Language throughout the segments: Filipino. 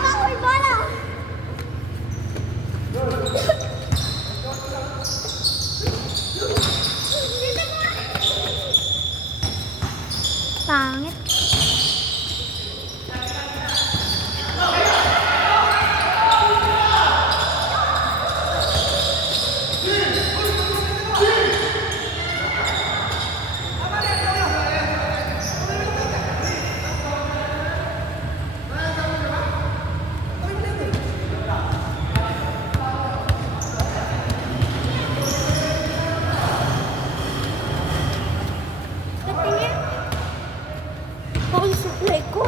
hawak ko yung bola. Pangit. Ang supply ko.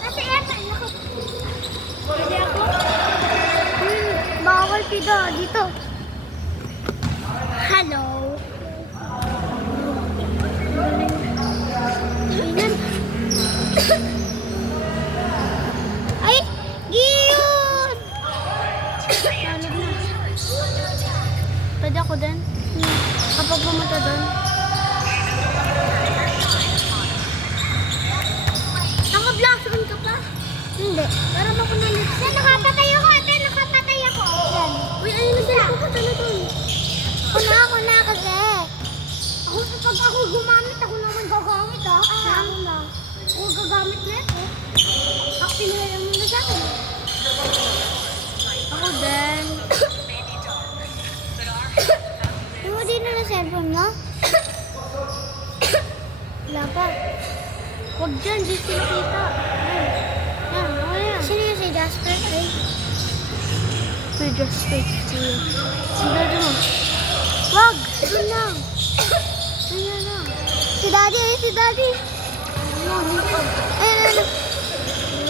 Kasi eto, ako. Pwede ako? Bawal pido dito. Hello. Ayan. Ay, Giyon! Lalog na. Pwede ako din? Kapag pumunta doon. Naka-blackson ka pa? Hindi. Pero ako na lips. Nakapatay ako, ate. Nakapatay ako. Yan. Uy, ayun na sila. Pupunta na doon. Ako na kasi. Pag ako gumamit, ako naman gagamit ah. Ako na. Ako gagamit na ito. Ako pinahalang mo na sa akin. Ako din. Yung mo din na cellphone mo? Wala pa. Huwag dyan, di sila kita. Yan, ako yan. Sino yung si Jasper? Ay. Si Jasper. Sino mo? Wag! Doon lang. Ayan na. Si Daddy, si Daddy. Ayan na.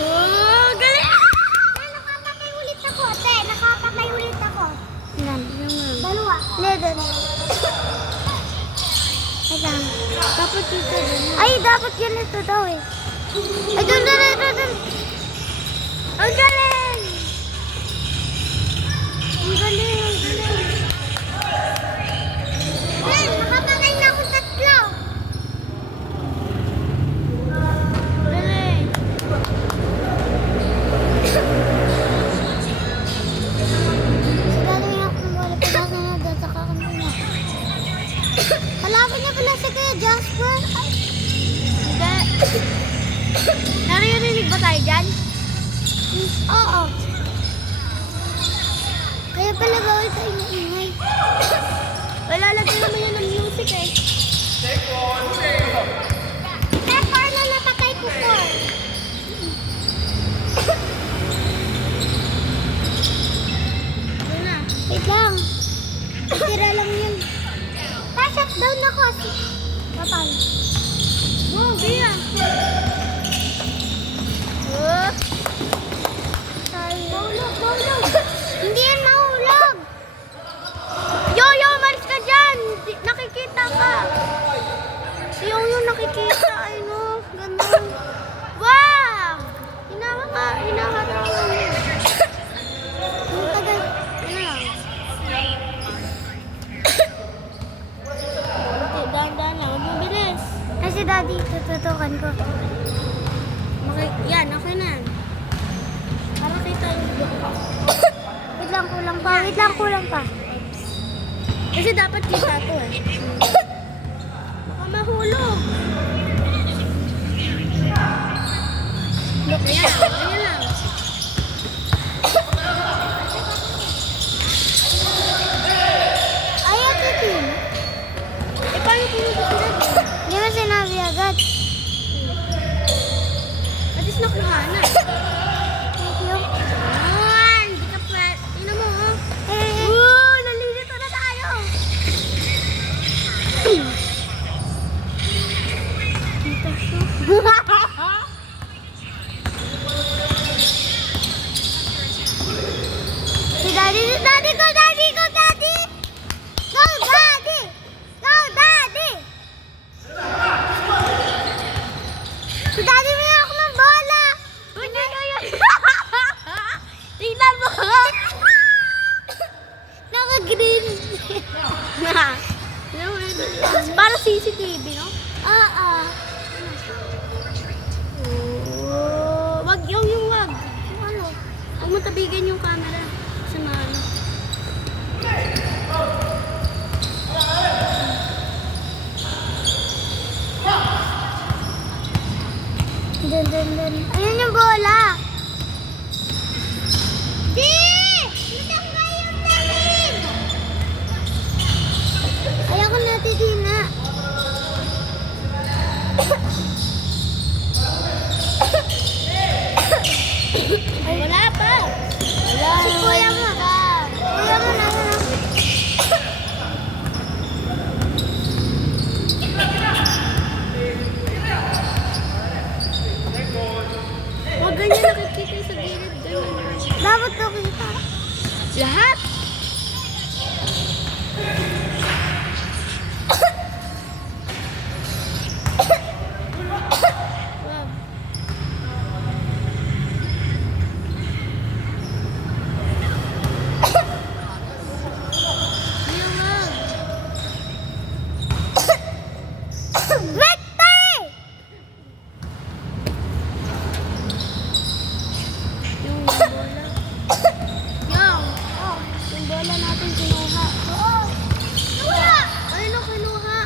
Oh, galing! Nakapatay ulit ako, te. Nakapatay ulit ako. Ilan? Dalawa. Leather. Ayan. Dapat dito din. Ay, dapat yan ito daw eh. Ay, doon. Ang galing! Ang galing. Nakapatay na ako tatlo. Galing. Sigado yung ako ng bola. Pagkasa na doon sa kakamina. Halapan niya pala si Kuya Jasper. Hindi. Naririnig ba tayo dyan? Oo. Kaya pala bawal tayo maingay. Wala lagi naman yun ng music eh. Pepper na napatay ko to. Ano na? Wait lang. Tira lang yun. Pa-shut down ako. Total. Oh, Bia. Mahulog. Hindi yan mahulog. Yo, maris ka dyan. Nakikita ka. Yo, nakikita. Ay no, ganun. Wow! Hinaharap lang yun. Ang tagal. Ano lang? Dahan-dahan lang. Huwag mong bilis. Ay, si Daddy, tututukan ko. Yan, okay na. Para kita yung Wait lang, kulang pa. Kasi dapat kita to eh. Baka mahulog. Look, ayan lang. Ayaw titin. Eh, paano pinito sila? Hindi mo sinabi agad. At least nakuha na. Thank you. Hindi ka pa. Tingnan mo, oh. Nalilito na tayo. Dito siya. Huwag mo tabigan yung camera. Kasi maano. Dun. Ayun yung bola. Di! Natanggal yung talim! Ayaw ko natitina. Wala pa. Wala. Si kuya mo. Kuya mo na. Huwag ganyan nakikita sa gilid. Ganyan. Dapat nakita. Lahat. Bola natin kinuha. Oo. Kinuha! Ayun o, kinuha.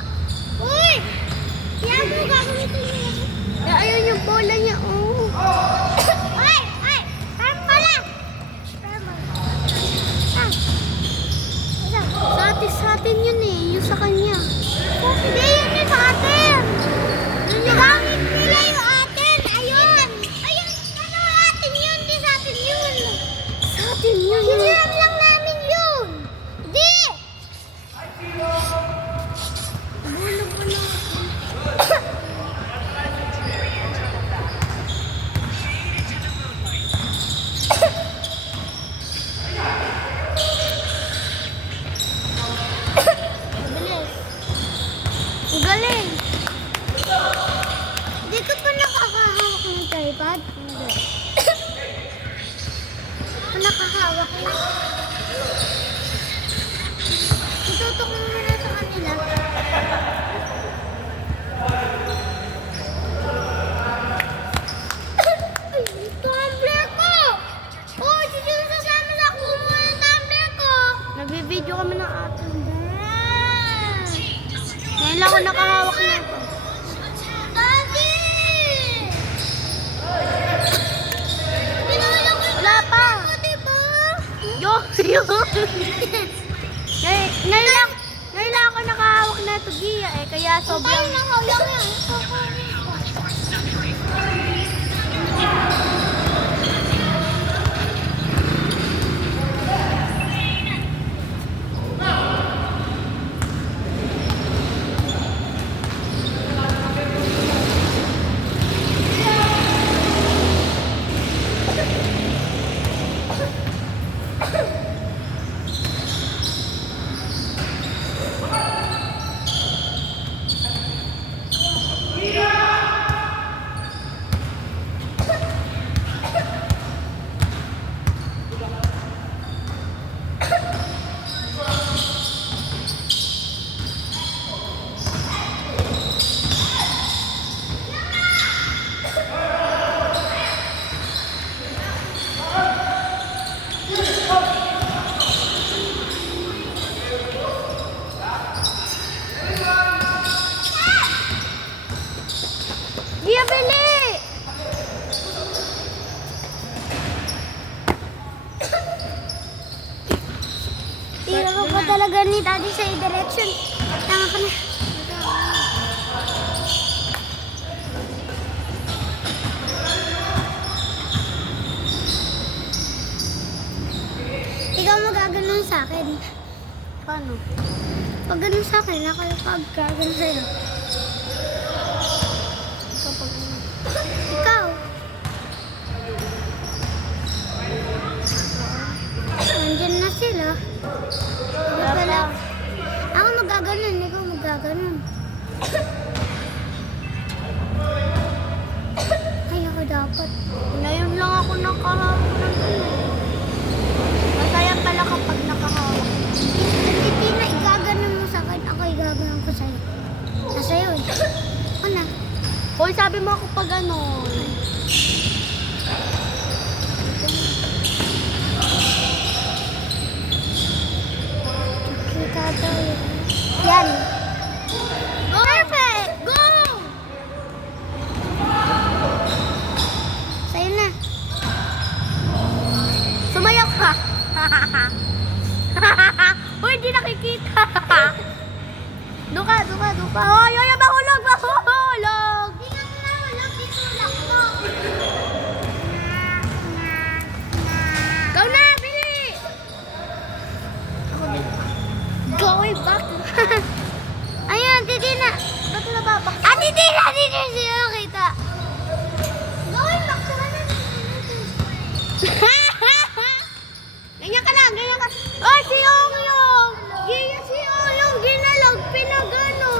Uy! Kaya mo gagamitin niya. Ayun yung bola niya. Oh. Ay! Parang pala! Sa atin yun eh. Yung sa kanya. Hindi yun yung sa atin. Yung gamit nila yung atin. Ayun! Ano atin yun? Hindi sa atin yun. Sa atin yun. Hiniram lang namin yun. Hindi! Bulog mo na ako. Bilis. Ang galing. Hindi ko pa nakakahawak ng tripod. Hindi. Nakahawak na. Itutok mo muna sa kanila. Ay, yung tumbler ko! Oh, dito yung sasama sa kumuha ng tumbler ko. Nabibideo kami ng ating dad. Ngayon lang ako nakahawak na ito. Daddy! Wala pa. Ngayon lang ako nakahawak na ito, Gia eh. Kaya sobrang... Gia, bili! Tira ko pa talaga ni Daddy sa direction. Tama ka na. Ikaw magaganon sa akin. Paano? Pag ganon sa akin, ako yung pag gaganon sa'yo. Ikaw. Nandyan na sila. Wala. Ako magaganon, ikaw magaganon. Ay, ako dapat. Ngayon lang ako nakahawak ng ano. Masaya pala kapag nakahawak. Hindi na igaganon mo sa akin, ako igaganon ko sa'yo. Nasa'yo eh. Ako na. Hoy, sabi mo ako pag ano. Uy, hindi nakikita. Duka. Hoy, mahulog. Hindi nga mahulog, tinulak mo. Go na, bili! Going back. Ayan, Titi na. Ba't nababak? Titi na siya nakita. Going back to ganyan ka. Oh, si Ong-Yung. Si Ong-Yung, ginalog, pinagano.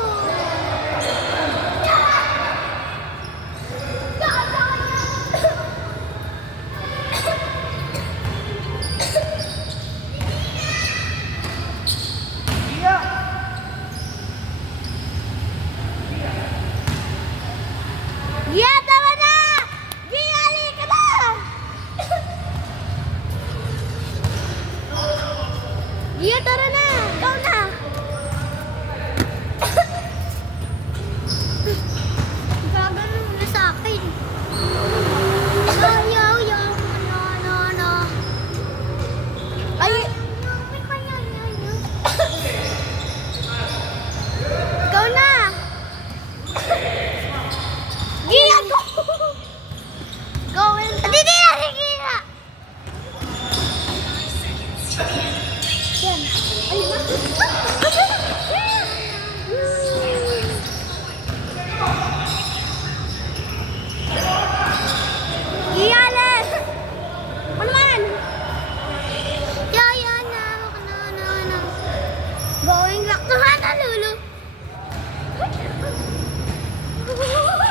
Yeah, tama na! Ginali ka na! Yeah, tara na! Ikaw na! Gagano na sa akin. Yo. No. Ay! Ikaw na! Gila ko! Going back. Hindi na si Gila! Yan. Ay, Giyales! Ano man? Yaya na. No. Going back to Honolulu. Wala ka ba?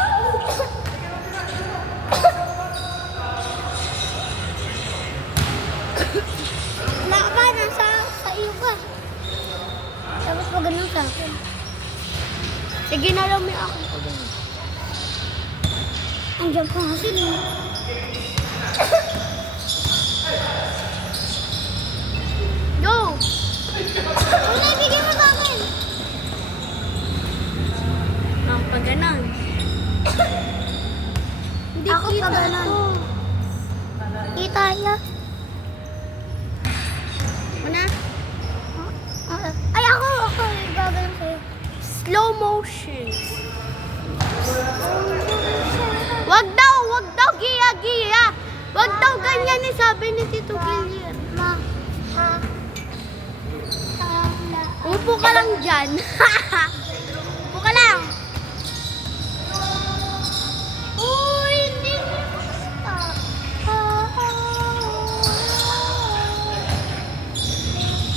Nasa sa iyo ka. Tapos pa ganun sa akin. Sige na lang may ako pa ganun. Andiyan pa nga sila. Go! Una, ibigay mo sa akin. Ang paganan. Hindi ako paganan. Kita niya. Una? Ay, ako. Gagawin sa'yo. Slow motion. Wag daw, Gia. Wag daw ganyan ni sabi ni Tito Gillian. Upo ka lang dyan. Upo ka lang. Uy, hindi mo basta.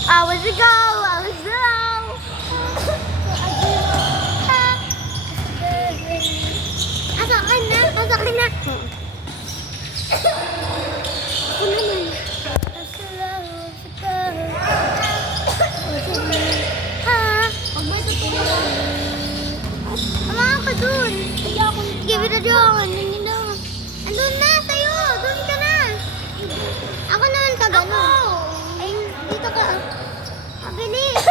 I was a girl. Asakin na. Ako naman. Huwag mo itutuloy. Tama ka dun. Give it a joke. Andun na sa'yo. Dun ka na. Ako naman ka gano'n. Ay, dito ka. Mabilis.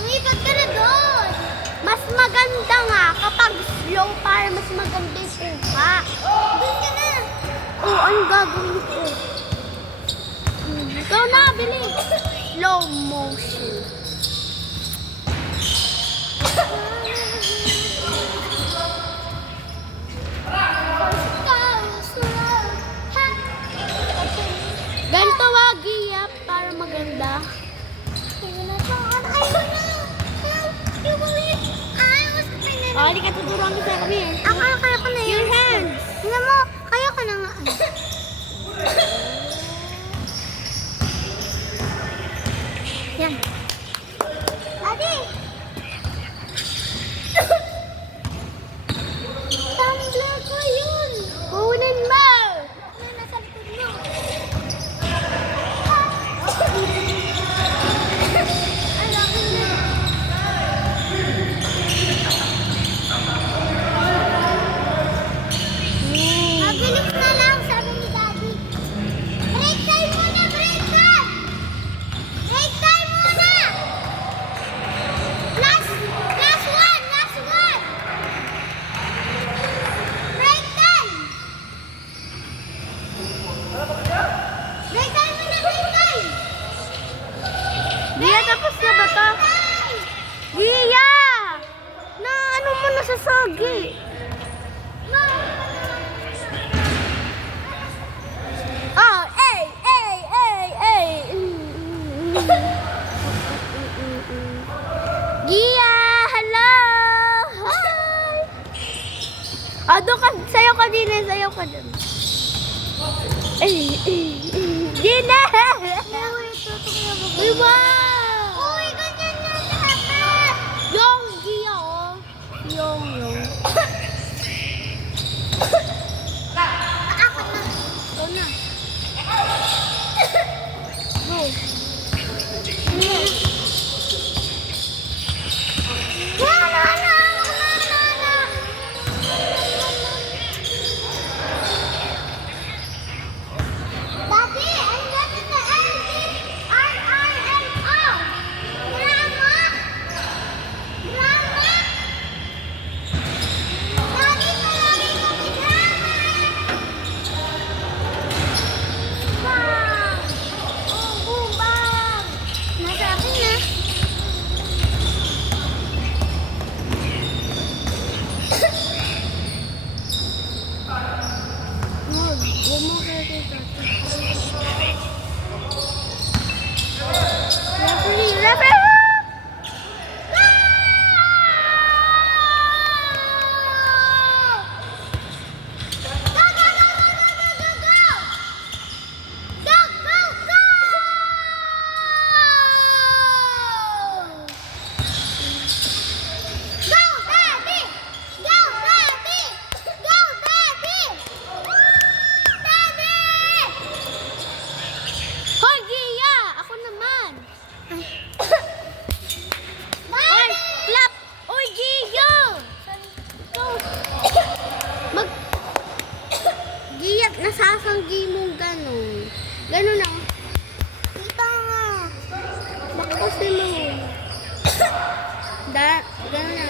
Umipat ka na doon. Mas maganda nga kapag slow para mas maganda yung kuha. Doon ka na. Oo, ang gagawin ko. Ikaw na, bilis. Slow motion. Ganito Gia para maganda. Oh, hindi ka tuturuan kita kami. Kaya ko na yun. Your hands. Tingnan mo, kaya ko na nga. Yan. Ate! Tumbler ko yun. Kunin mo. Nasa likod mo. Mabilis na lang, sabi ni Gia, tapos na ba to? Gia! Na ano mo nasasagi? Oh, ay! Gia, hello! Hi! Ah, doon ka, sayo ka din, sayo ka din. Gina! Uy, wow! Uy, ganyan na dapat! Yung Gia, oh. Yung. Nakakot na. Ito na. Go. Daddy, I'm getting the R-R-M-O. Grandma! Grandma! Daddy, talagin mo si Grandma! Bang! Oh, boom, bang! Nasa akin na. Hoy, Gia! Ako naman! Hoy, clap! Hoy, Gia! Gia, nasasanggi mong gano'n. Gano'n na. Kita nga. Bakasin mo. Gano'n na.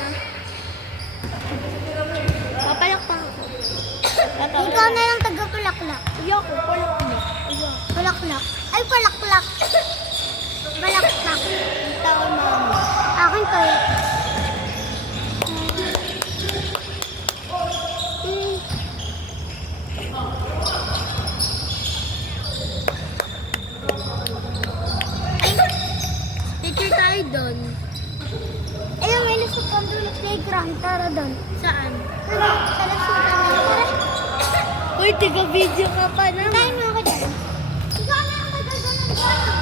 Papalakpak ako. Ikaw na lang taga-palaklak. Ayoko, palaklak. Palaklak. Ay, palaklak. Palaklak. Ito ko, mama. Akin to. Picture tayo doon. Ayun, may nasukan doon na playground. Tara doon. Saan? Sa nasukan na. Tara. Uy, tiga-video ka pa naman. Tayo mo ako dyan. Ikaw na ako magaganon dyan.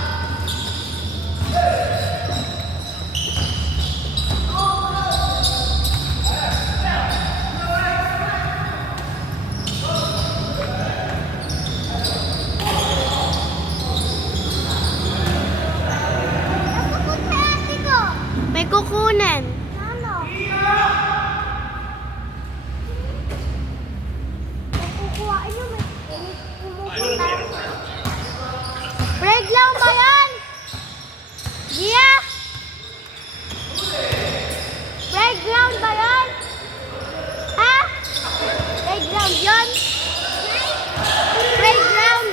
May kukunin. Ano? Kukuhain nyo, may pumupunta. Playground ba yan? Gia? Playground ba yan? Ha? Playground yun? Playground?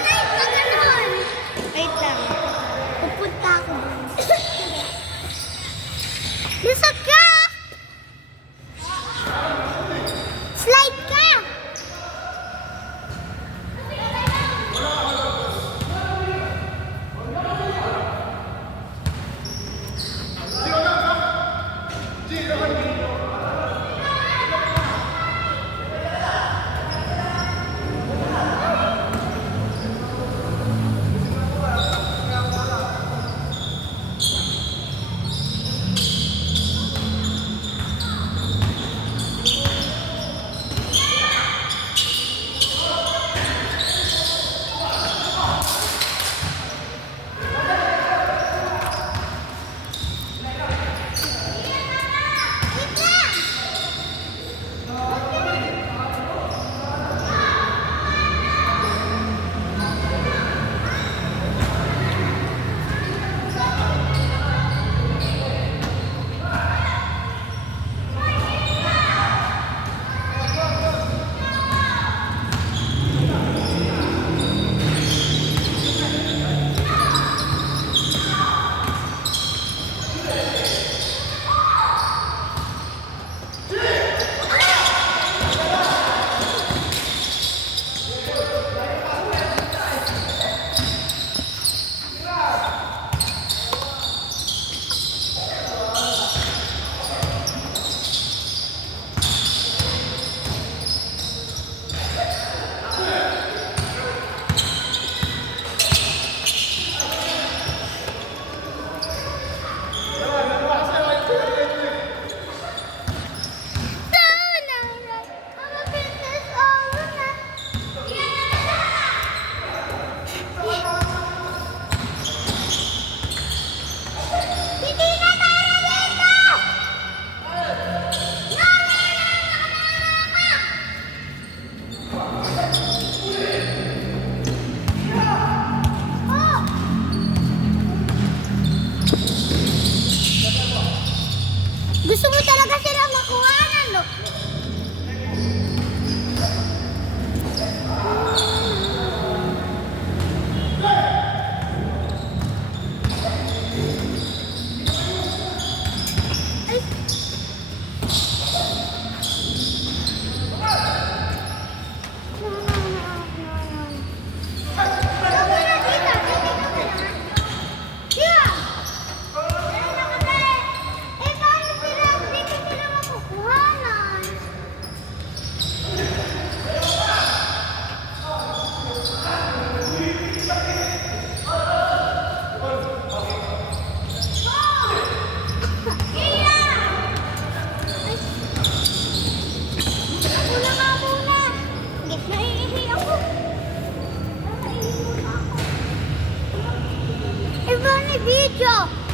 Wait lang. Pupunta ako dun. Lusot ka! Slide ka! may video.